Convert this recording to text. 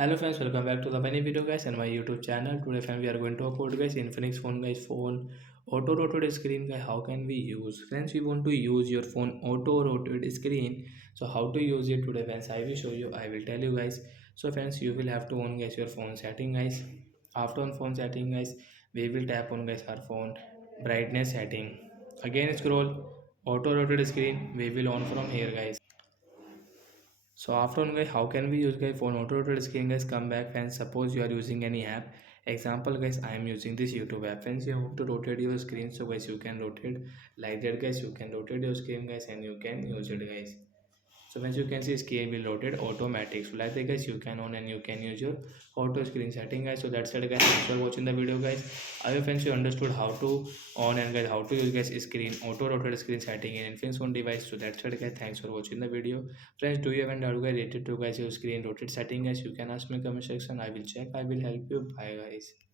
Hello friends, welcome back to the funny video guys and my YouTube channel. Today friends we are going to talk about guys Infinix phone guys phone auto rotate screen guys. How can we use? Friends, we want to use your phone auto rotate screen. So how to use it today friends? I will show you. I will tell you guys. So friends, you will have to on guys your phone setting guys. After on phone setting guys, we will tap on guys our phone brightness setting. Again scroll auto rotate screen. We will on from here guys. So after on guys, how can we use guys phone auto rotate screen guys? Come back and suppose you are using any app. Example guys, I am using this YouTube app. Friends, you have to rotate your screen. So guys, you can rotate like that guys. You can rotate your screen guys and you can use it guys. So once you can see screen will loaded automatic. So like that guys, you can on and you can use your auto screen setting guys. So that's it guys. Thanks for watching the video guys. I hope friends you understood how to on and guys how to use guys screen auto rotate screen setting in Infinix phone device. So that's it guys. Thanks for watching the video. Friends, do you have any doubt guys related to guys your screen rotate setting guys? You can ask me in comment section. I will check. I will help you. Bye guys.